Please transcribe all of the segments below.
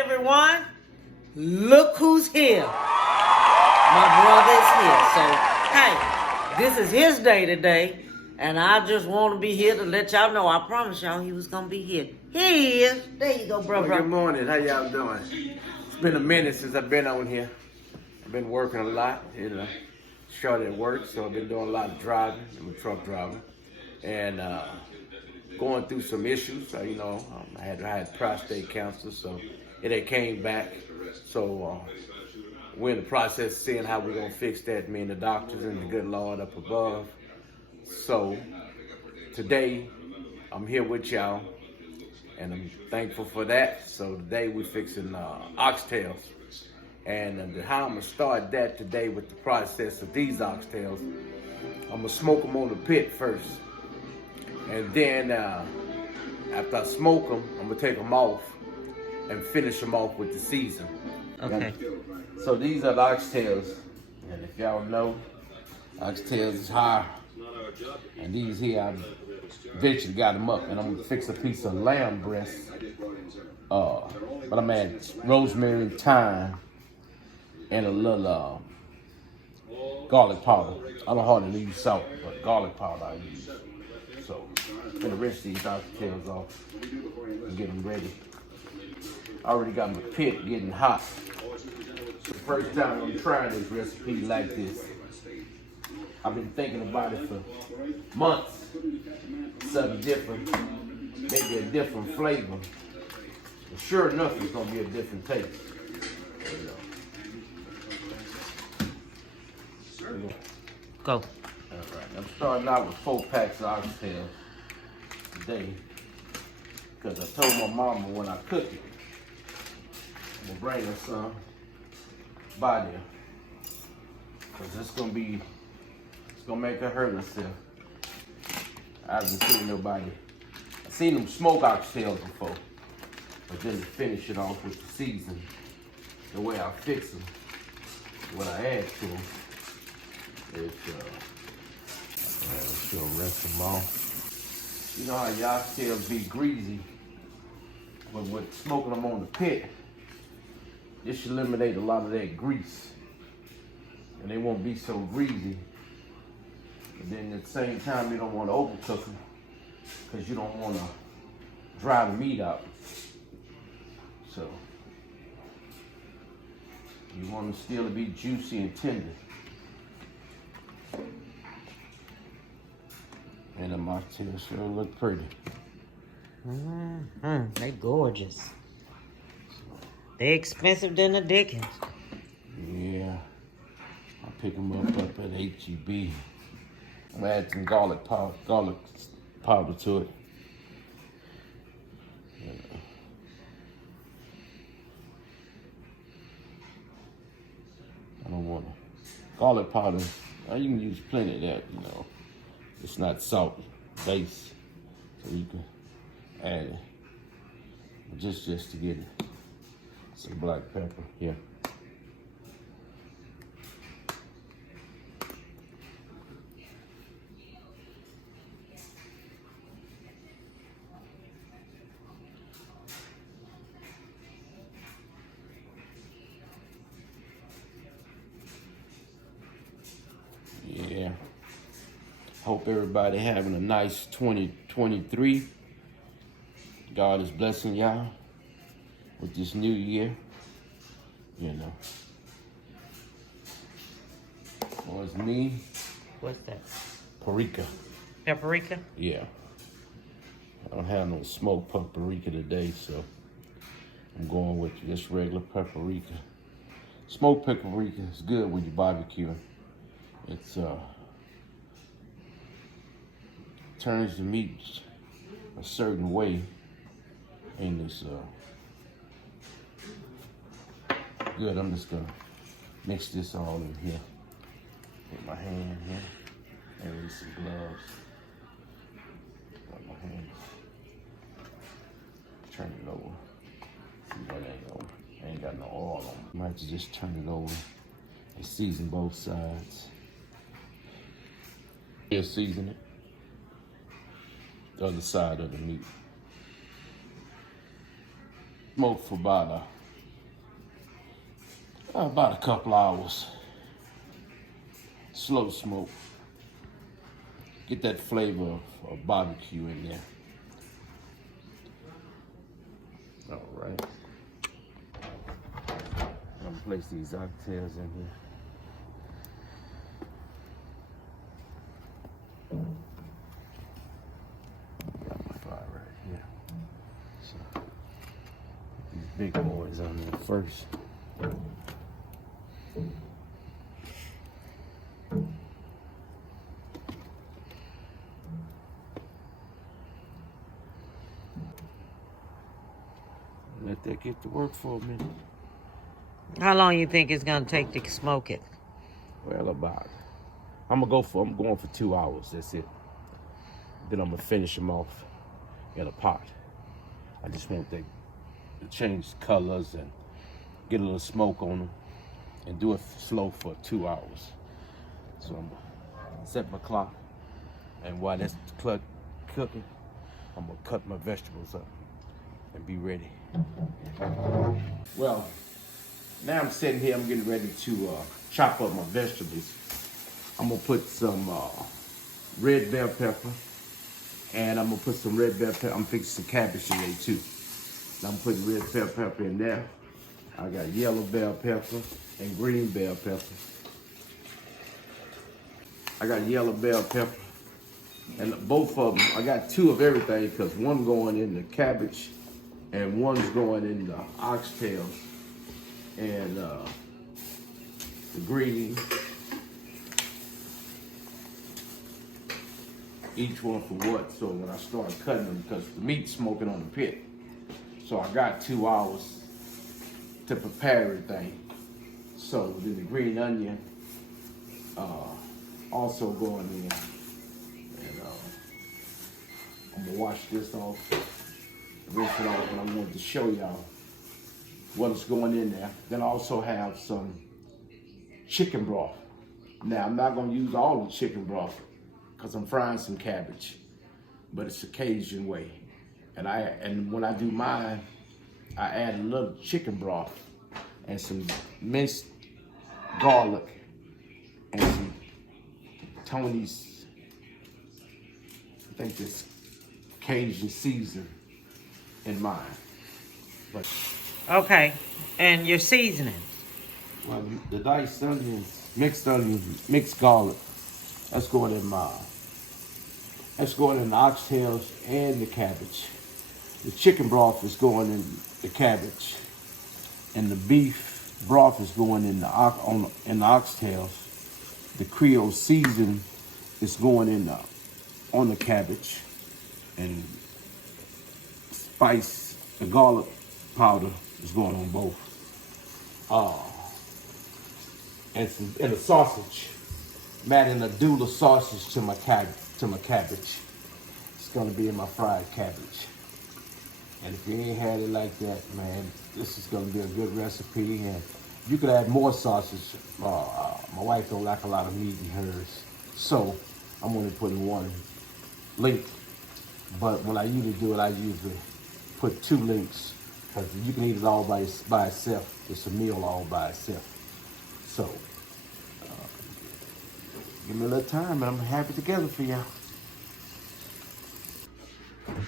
everyone. Look who's here. My brother is here. So, hey, this is his day today. And I just want to be here to let y'all know. I promised y'all he was going to be here. Here he is. There you go, brother. Well, good morning. How y'all doing? It's been a minute since I've been on here. I've been working a lot, short at work, so I've been doing a lot of driving. I'm a truck driver. And going through some issues. I had prostate cancer, so it had came back. So we're in the process of seeing how we're going to fix that, me and the doctors and the good Lord up above. So today, I'm here with y'all, and I'm thankful for that. So today we're fixing oxtails. And how I'm going to start that today with the process of these oxtails, I'm going to smoke them on the pit first. And then after I smoke them, I'm going to take them off and finish them off with the season. Okay. So these are the oxtails. And if y'all know, oxtails is high. And these here, I eventually got them up. And I'm going to fix a piece of lamb breast. But I'm adding rosemary, thyme, and a little garlic powder. I don't hardly use salt, but garlic powder I use. So I'm going to rinse these oxtails off and get them ready. I already got my pit getting hot. It's the first time I'm trying this recipe like this. I've been thinking about it for months. Something different, maybe a different flavor. But sure enough, it's gonna be a different taste. Go. All right, I'm starting out with 4 packs of oxtails today. Because I told my mama when I cook it, I'm gonna bring her some by there. Because it's gonna make her hurt herself. I haven't seen nobody. I've seen them smoke oxtails before. But then to finish it off with the season, the way I fix them, what I add to them, is she'll rinse them off. You know how your oxtails be greasy, but with smoking them on the pit, this should eliminate a lot of that grease. And they won't be so greasy. But then at the same time, you don't want to overcook them because you don't want to dry the meat out. So you want them still to be juicy and tender. And the oxtails sure look pretty. They gorgeous. They expensive than the Dickens. Yeah. I pick them up at HEB. I'm gonna add some garlic powder to it. I don't want garlic powder. You can use plenty of that, It's not salt based, so you can add it. Just to get it. Some black pepper here. Yeah. Hope everybody having a nice 2023. God is blessing y'all with this new year. Well, it's me. What's that? Paprika. Paprika? Yeah. I don't have no smoked paprika today, so I'm going with just regular paprika. Smoked paprika is good when you barbecue. It's turns the meat a certain way, and it's good. I'm just gonna mix this all in here with my hand here, and with some gloves. Got my hands. Turn it over. See that I ain't got no oil on. Might just turn it over and season both sides. Just season it. The other side of the meat. Smoke for about About a couple hours. Slow smoke. Get that flavor of barbecue in there. All right. I'm gonna place these oxtails in here. Got my fire right here. So, put these big boys on there first. Let that get to work for a minute. How long you think it's gonna take to smoke it? Well, I'm going for 2 hours. That's it. Then I'm gonna finish them off in a pot. I just want them to change colors and get a little smoke on them, and do it slow for 2 hours. So I'm gonna set my clock, and while that's cooking, I'm gonna cut my vegetables up and be ready. Well, now I'm sitting here, I'm getting ready to chop up my vegetables. I'm gonna put some red bell pepper, and I'm gonna put some red bell pepper. I'm fixing some cabbage today too. I'm putting red bell pepper in there. I got yellow bell pepper and green bell pepper. I got yellow bell pepper, and both of them, I got 2 of everything because one going in the cabbage and one's going in the oxtails and the green. Each one for what? So when I start cutting them, because the meat's smoking on the pit. So I got 2 hours to prepare everything. So then the green onion also going in. And I'm gonna wash this off, rinse it off, and I wanted to show y'all what's going in there. Then I also have some chicken broth. Now I'm not gonna use all the chicken broth because I'm frying some cabbage, but it's a Cajun way. And when I do mine, I add a little chicken broth and some minced garlic and some Tony's, I think this Cajun season in mine. But Okay, and your seasoning. well, the diced onions, mixed garlic, that's going in the oxtails and the cabbage. The chicken broth is going in the cabbage, and the beef broth is going in the oxtails. The Creole season is going on the cabbage, and the garlic powder is going on both. And a sausage. I'm adding a doula sausage to my cabbage. It's gonna be in my fried cabbage. And if you ain't had it like that, man, this is gonna be a good recipe. And you could add more sausage. My wife don't like a lot of meat in hers, so I'm only putting 1 link. But when I usually do it, I usually put 2 links, because you can eat it all by itself. It's a meal all by itself. So give me a little time, and I'm gonna have it together for y'all.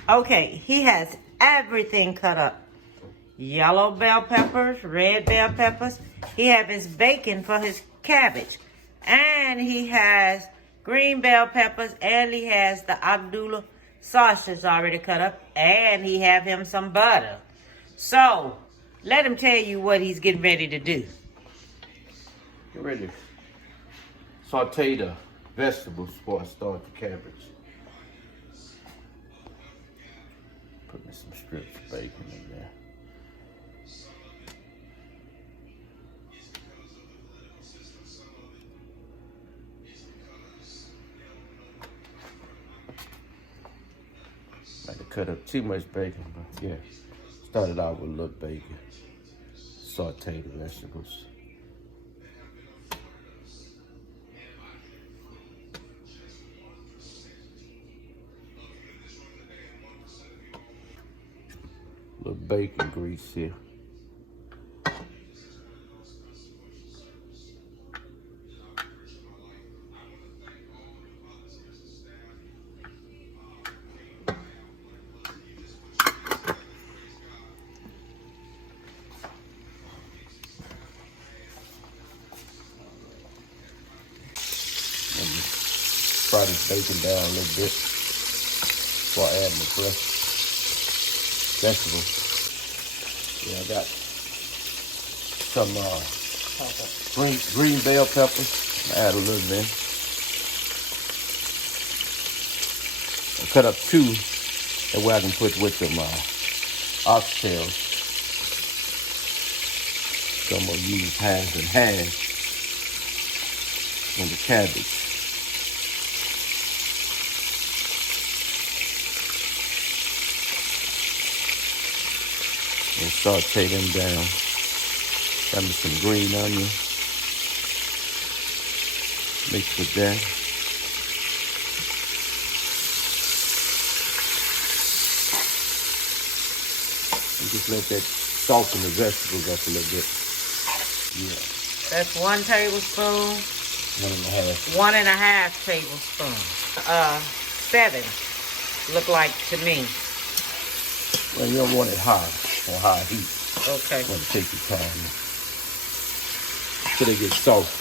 Okay, he has everything cut up. Yellow bell peppers, red bell peppers. He have his bacon for his cabbage. And he has green bell peppers, and he has the Abdullah sausage already cut up, and he have him some butter. So, let him tell you what he's getting ready to do. Get ready. Saute the vegetables before I start the cabbage. Put me some strips of bacon in there. Might have cut up too much bacon, but yeah. Started out with a little bacon. Saute the vegetables. Little bacon grease here. fry this bacon down a little bit before I add my fresh vegetables. Yeah, I got some green bell peppers. Add a little bit. I cut up 2, that way I can put with some oxtails. So I'm gonna use half and half on the cabbage. And saute them down. Got me some green onion. Mix with that. And just let that soften the vegetables up a little bit. Yeah. That's 1 tablespoon. 1.5. 1.5 tablespoons. 7, look like to me. Well, you don't want it high, on high heat. Okay. You want to take your time till they get soft.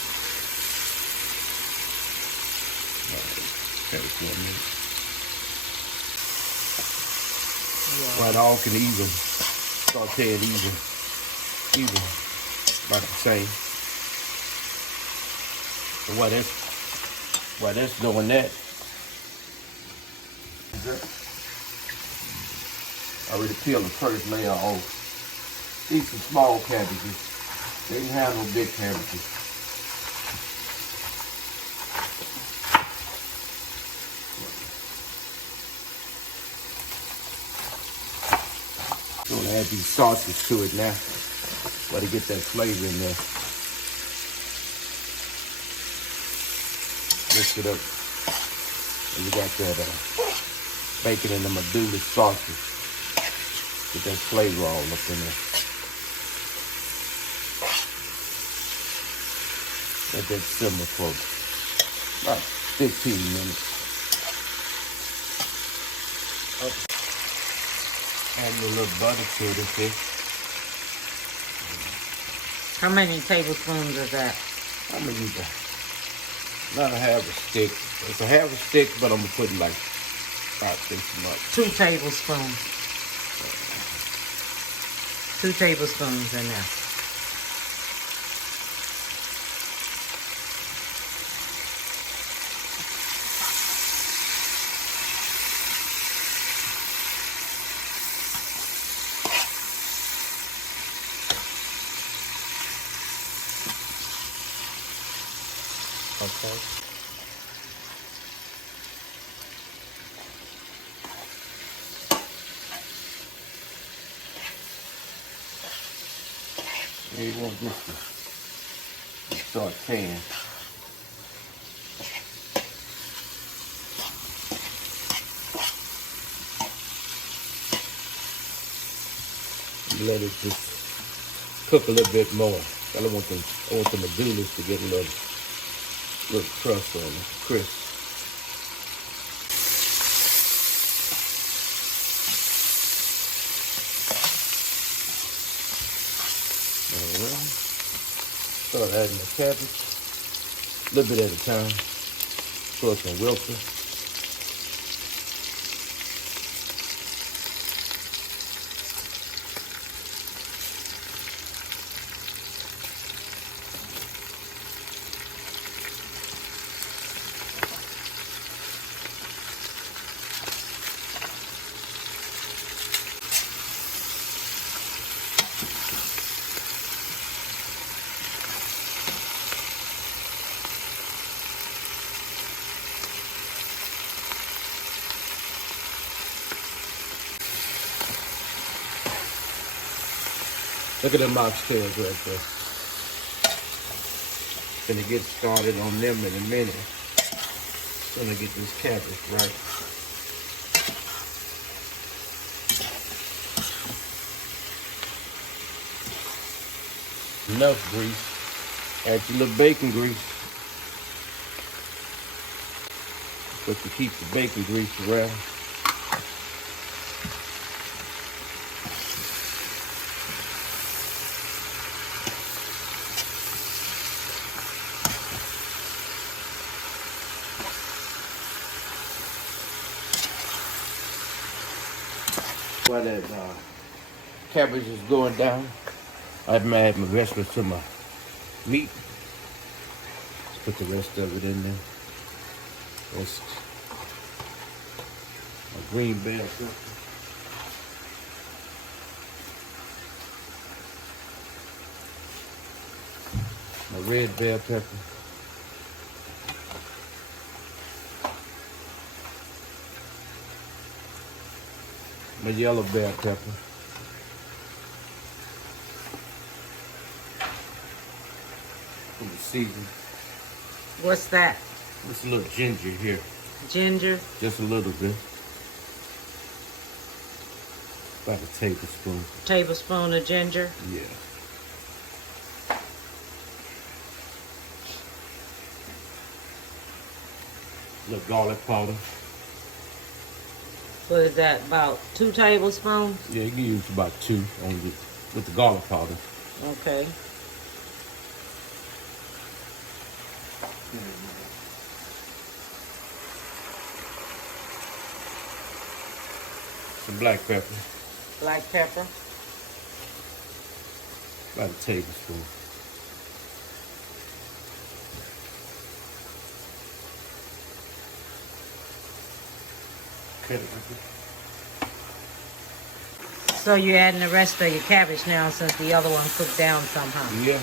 Okay, for a minute. Yeah. Right, all can even, saute it even, about the same. So while that's doing that, I already peeled the first layer off. These some small cabbages. They didn't have no big cabbages. I'm gonna add these sauces to it now, but to get that flavor in there. Mix it up. And you got that bacon and the medulla sauces. Get that flavor all up in there. Let that simmer for about 15 minutes. Add a little butter to this here. How many tablespoons is that? I'm gonna use not a half a stick. It's a half a stick, but I'm gonna put like about 6 much. 2 tablespoons. 2 tablespoons in there. Okay. You want this to start pan. Let it just cook a little bit more. I want the medullas to get a little crust on it, crisp. Alright. Start adding the cabbage, a little bit at a time, so it can wilted. Look at them oxtails right there. Gonna get started on them in a minute. Gonna get this cabbage right. Enough grease. Add your little bacon grease. But to keep the bacon grease around. While that cabbage is going down, I've added my vegetables to my meat. Let's put the rest of it in there. That's my green bell pepper. My red bell pepper. My yellow bell pepper. For the season. What's that? Just a little ginger here. Ginger? Just a little bit. About a tablespoon. Tablespoon of ginger? Yeah. A little garlic powder. What is that, about 2 tablespoons? Yeah, you can use about 2 with the garlic powder. Okay. Some black pepper. Black pepper? About a tablespoon. So you're adding the rest of your cabbage now since the other one cooked down somehow. Yeah.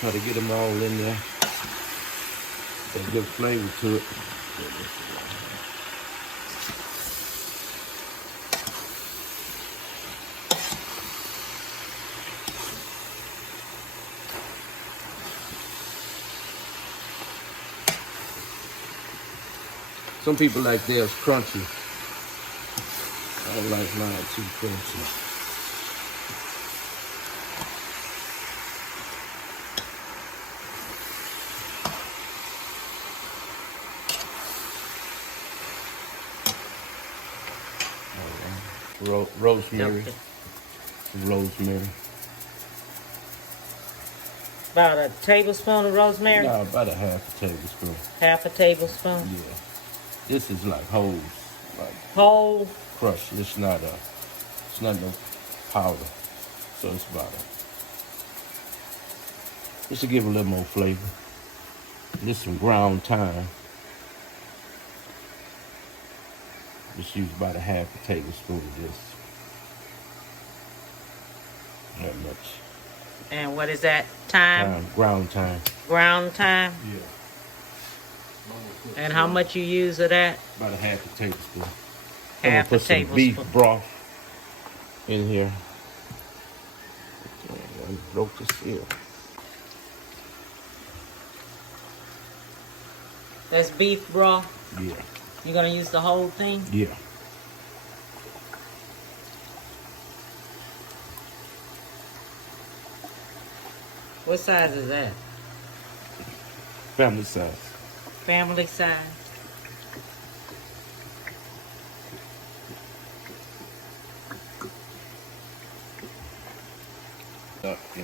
Try to get them all in there. Got a good flavor to it. Some people like theirs crunchy. I don't like mine too crunchy. Rosemary. Okay. Rosemary. About a tablespoon of rosemary? No, about a half a tablespoon. Half a tablespoon? Yeah. This is like whole, like Whole? crushed. It's not no powder. So it's about just to give a little more flavor. This some ground thyme. Just use about a half a tablespoon of this. Not much. And what is that? Thyme? Ground thyme. Ground thyme? Yeah. And how much you use of that? About a half a tablespoon. Half a put some tablespoon. beef broth in here. I broke this here. That's beef broth? Yeah. You're gonna use the whole thing? Yeah. What size is that? Family size. Family size?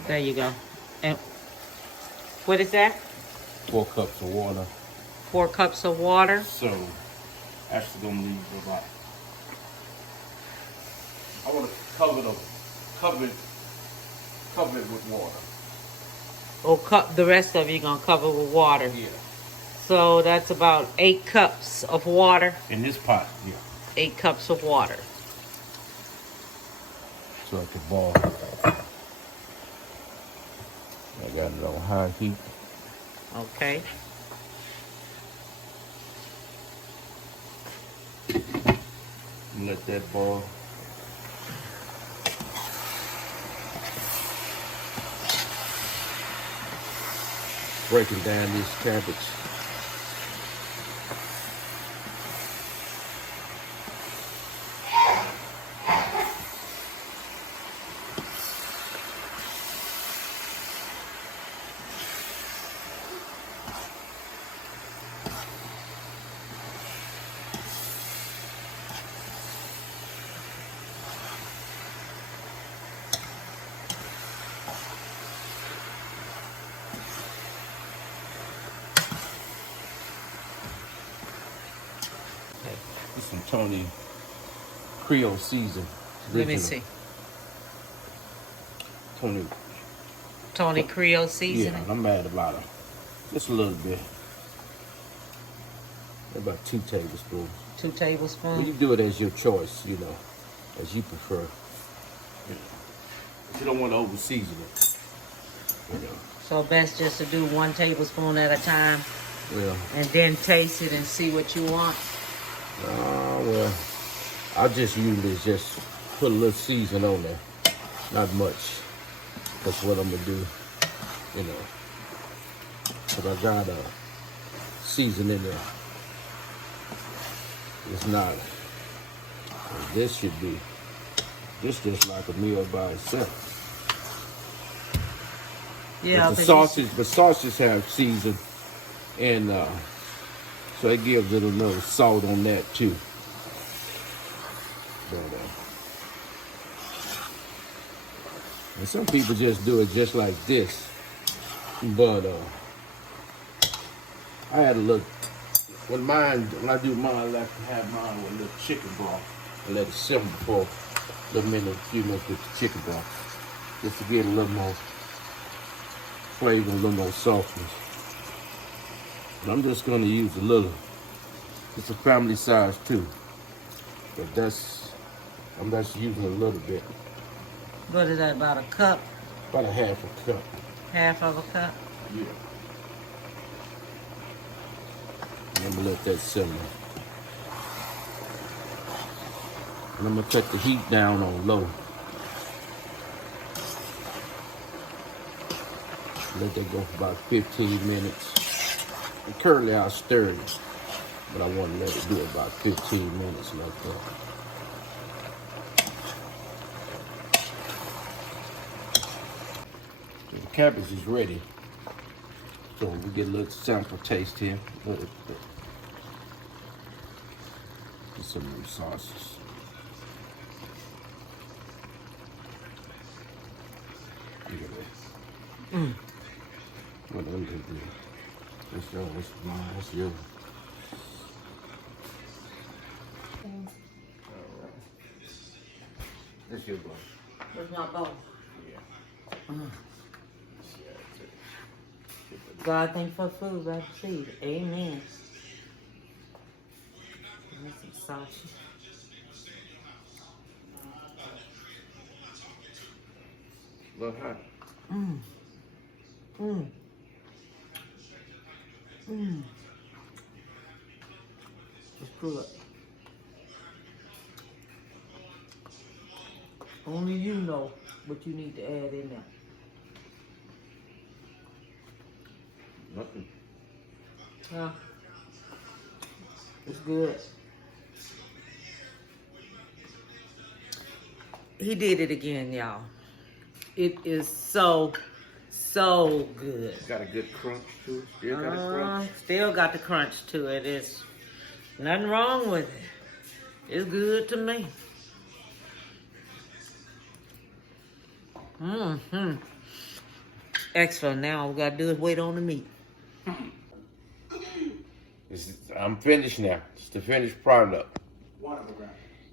There you go. And what is that? 4 cups of water. 4 cups of water. So, actually gonna leave about. I want to cover it with water. Oh, the rest of you gonna cover with water. Yeah. So that's about 8 cups of water. In this pot, yeah. 8 cups of water. So I can boil. I got it on high heat. Okay. Let that boil. Breaking down this cabbage. Some Tony Creole season. Let me see. Tony Creole seasoning. Yeah, I'm add about just a little bit. About 2 tablespoons. 2 tablespoons. Well, you do it as your choice, as you prefer. You don't want to over season it. So best just to do 1 tablespoon at a time. Yeah. And then taste it and see what you want. Well, I just usually just put a little season on there. Not much. That's what I'm gonna do. But I got a season in there. It's not. This should be. This just like a meal by itself. Yeah, but the sausages have season, and so it gives it a little salt on that too. But, and some people just do it just like this. But I had a look. When I do mine, I like to have mine with a little chicken broth and let it simmer for a few minutes with the chicken broth, just to get a little more flavor, a little more softness. And I'm just going to use a little. It's a family size too, but I'm just using a little bit. What is that, about a cup? About a half a cup. Half of a cup? Yeah. And I'm gonna let that simmer. And I'm gonna cut the heat down on low. Let that go for about 15 minutes. And currently I'll stir it, but I want to let it do about 15 minutes like that. So the cabbage is ready. So we get a little sample taste here. Get some of these sauces. Look at that. What I'm gonna do? That's yours. That's mine. That's yours. That's your bowl. That's my bowl. Yeah. God, thank you for food. I see. Amen. That's some sausage. Look hot. It's good. Only you know what you need to add in there. Nothing. Yeah. It's good. He did it again, y'all. It is so good. Got a good crunch to it. Still got a crunch. Still got the crunch to it. It's nothing wrong with it. It's good to me. Excellent. Now all we gotta do is wait on the meat. I'm finished now. It's the finished product.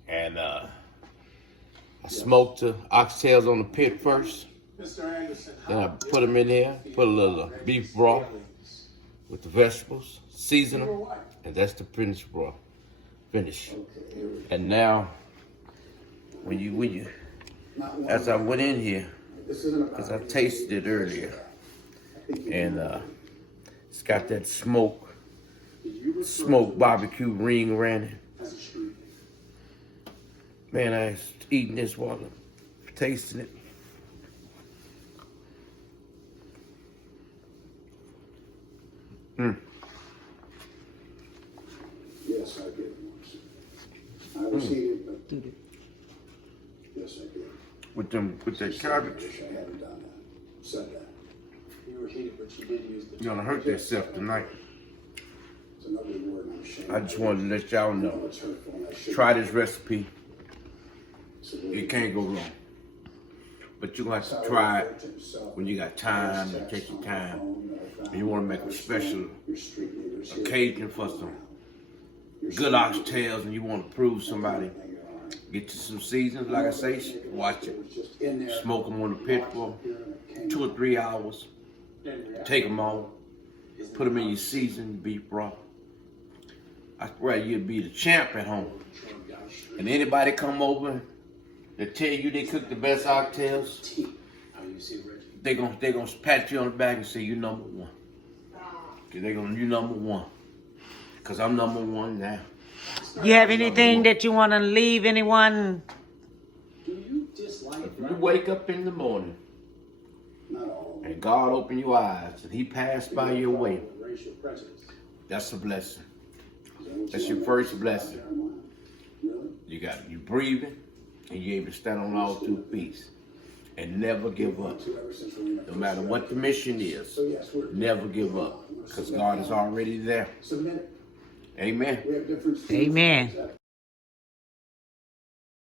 And I smoked the oxtails on the pit first. Then I put them in here, put a little beef broth with the vegetables, season them, and that's the finished broth. Finish. And now, when you, as I went in here, because I tasted it earlier, and it's got that smoked barbecue ring around it. Man, I was eating this while tasting it. Yes, I did once. I was heated, but yes, I did. With that cabbage. I haven't done that. Said that. You were heated, but you did use the. You're gonna hurt yourself tonight. It's an ugly word, and I'm ashamed. I just wanted to let y'all know. It's hurtful, and I shouldn't. Try this recipe. It can't go wrong. But you're gonna have to try it when you got time and take your time. And you wanna make a special occasion for some good oxtails and you wanna prove somebody Get you some seasons, like I say, watch it. Smoke them on the pit for 2 or 3 hours. Take them off. Put them in your seasoned beef broth. I swear you'll be the champ at home. And anybody come over to tell you they cook the best oxtails, they gonna pat you on the back and say you number one. Cause you number one. Cause I'm number one now. You have anything that you want to leave anyone? If you wake up in the morning and God open your eyes and He passed by your way, that's a blessing. That's your first blessing. You breathing and you're able to stand on all 2 feet and never give up. No matter what the mission is, never give up because God is already there. Amen. Amen.